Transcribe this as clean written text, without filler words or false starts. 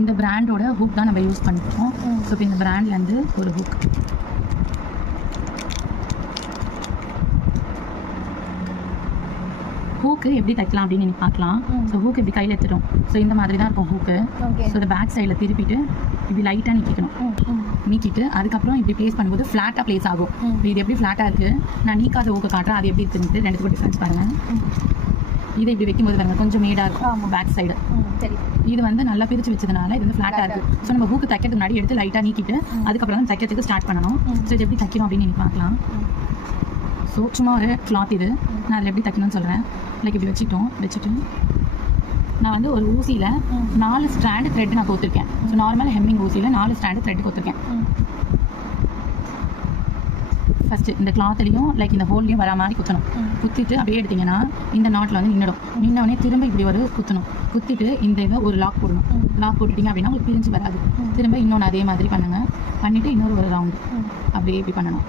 இந்த பிராண்டோட ஹூக் தான் நம்ம யூஸ் பண்ணிப்போம். ஸோ இப்போ இந்த பிராண்ட்லேருந்து ஒரு ஹூக், ஹூக்கு எப்படி தைக்கலாம் அப்படின்னு நீங்கள் பார்க்கலாம். ஸோ ஹூக் இப்படி கையில் எடுத்துட்டோம். ஸோ இந்த மாதிரி தான் இருக்கும் ஹூக்கு. ஸோ இந்த பேக் சைடில் திருப்பிட்டு இப்படி லைட்டாக நீக்கிக்கணும். நீக்கிட்டு அதுக்கப்புறம் இப்படி ப்ளேஸ் பண்ணும்போது ஃப்ளாட்டாக ப்ளேஸ் ஆகும். இது எப்படி ஃப்ளாட்டாக இருக்குது, நான் நீக்காத ஹூக்கை காட்டுறேன், அது எப்படி இருக்குன்னு ரெண்டுத்துக்கும் டிஃப்ரென்ஸ் பாருங்கள். இதை இப்படி வைக்கும்போது பாருங்கள் கொஞ்சம் மேடாக இருக்கும் பேக் சைடு. இது வந்து நல்லா பிரித்து வச்சதுனால இது வந்து ஃப்ளாட்டாக இருக்குது. ஸோ நம்ம ஹூக்கு தைக்கிறதுக்கு முன்னாடி எடுத்து லைட்டாக நீக்கிட்டு அதுக்கப்புறம் தான் தைக்கிறதுக்கு ஸ்டார்ட் பண்ணணும். ஸோ இது எப்படி தைக்கணும் அப்படின்னு நீங்கள் பார்க்கலாம். ஸோ சும்மா ஒரு கிளாத் இது, நான் அதில் எப்படி தைக்கணும்னு சொல்கிறேன். லைக் இப்படி வச்சுட்டு நான் வந்து ஒரு ஊசியில் 4 ஸ்ட்ராண்டு த்ரெட் நான் கோத்துருக்கேன். ஸோ நார்மல் ஹெம்மிங் ஊசியில் 4 ஸ்ட்ராண்டு த்ரெட் கோத்துருக்கேன். ஃபஸ்ட்டு இந்த கிளாத்லேயும் லைக் இந்த ஹோல்லையும் வர மாதிரி குத்தணும். குத்திட்டு அப்படியே எடுத்திங்கன்னா இந்த நாட்டில் வந்து நின்னோடனே திரும்ப இப்படி ஒரு குத்திட்டு இந்த இதை ஒரு லாக் போடணும். லாக் போட்டுட்டிங்க அப்படின்னா உங்களுக்கு பிரிஞ்சு வராது. திரும்ப இன்னொன்று அதே மாதிரி பண்ணுங்கள். பண்ணிவிட்டு இன்னொரு ரவுண்டு அப்படியே இப்படி பண்ணணும்.